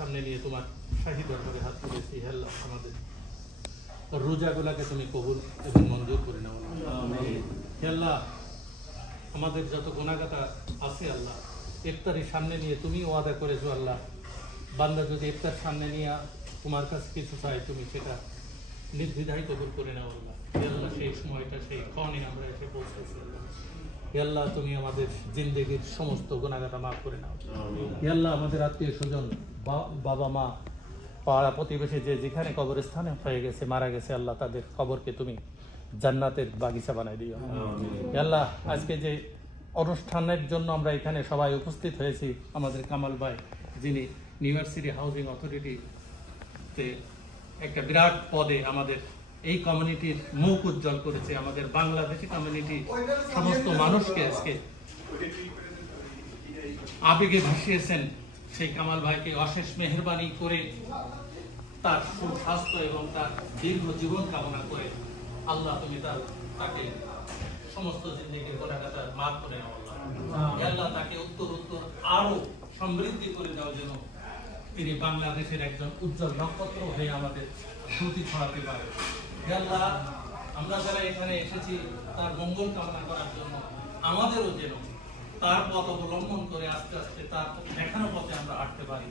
সামনে নিয়ে তোমার শাহী দরবারে হাত তুলেছি। হে আল্লাহ, আমাদের রোজাগুলাকে তুমি কবুল এবং মঞ্জুর করে নাও। হে আল্লাহ, আমাদের যত গুনাহগাতা আছে আল্লাহ, ইফতারের সামনে নিয়ে তুমি ওয়াদা করেছো আল্লাহ, বান্দা যদি ইফতার সামনে নিয়ে তোমার কাছে কিছু চাই, তুমি সেটা নির্দ্বিধায় কবুল করে নাও আল্লাহ। হে আল্লাহ, সেই সময়টা, সেই ক্ষণে আমরা এসে পৌঁছেছি আল্লাহ। হে আল্লাহ, তুমি আমাদের জিন্দেগির সমস্ত গুনাহগাতা মাফ করে নাও। হে আল্লাহ, আমাদের আত্মীয় স্বজন, বাবা মা, পাড়া প্রতিবেশী যে যেখানে কবরস্থানে হয়ে গেছে, মারা গেছে আল্লাহ, তাদের কবরকে তুমি জান্নাতের বাগিচা বানাই দিও। হে আল্লাহ, আজকে যে অনুষ্ঠানের জন্য আমরা এখানে সবাই উপস্থিত হয়েছি, আমাদের কামাল ভাই, যিনি নিউ ইয়র্ক সিটি হাউজিং অথরিটিতে একটা বিরাট পদে আমাদের এই কমিউনিটির মুখ উজ্জ্বল করেছে, আমাদের বাংলাদেশি কমিউনিটি সমস্ত মানুষকে আজকে আবেগে ভাসিয়েছেন। সেই কামাল ভাইকে অশেষ মেহেরবানি করে তার সুস্বাস্থ্য এবং তার দীর্ঘ জীবন কামনা করে আল্লাহ, তুমি তাকে সমস্ত জিন্দেগির গুনাহগাতা মাফ করে নাও আল্লাহ। আল্লাহ, তাকে উত্তর আরো সমৃদ্ধি করে দাও, যেন তিনি বাংলাদেশের একজন উজ্জ্বল নক্ষত্র হয়ে আমাদের জ্যোতি ছড়াতে পারে। আল্লাহ, আমরা যারা এখানে এসেছি তার মঙ্গল কামনা করার জন্য, আমাদেরও যেন তার পথ অবলম্বন করে আস্তে আস্তে তার দেখানো পথে আমরা হাঁটতে পারি,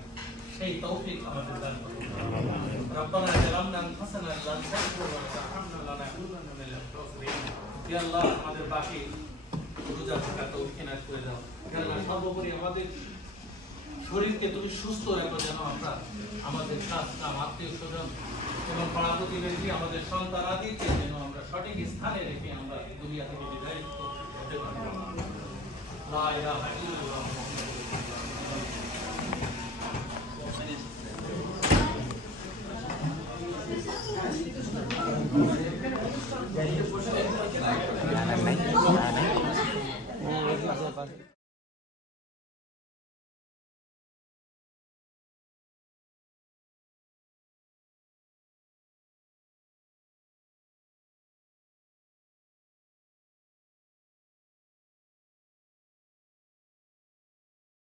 সেই তৌফিক আমাদের দান করুন। রব্বানা জালামনা আনফুসানা ইল্লা আন তাগফির ওয়া তারহামনা লানাকুনান্না মিনাল খাসিরিন। হে আল্লাহ, আমাদের বাকি রোজা থাকা তৌফিক এনায়েত করে দাও। হে আল্লাহ, সর্বোপরি আমাদের শরীরকে তুমি সুস্থ রাখো, যেন আমরা আমাদের কাজ কাম, আত্মীয় স্বজন এবং পাড়া প্রতিবেশী, আমাদের সন্তান আদিকে যেন আমরা সঠিক স্থানে রেখে আমরা দুনিয়া থেকে বিদায় করতে পারি। লা ইলাহা ইল্লাল্লাহ।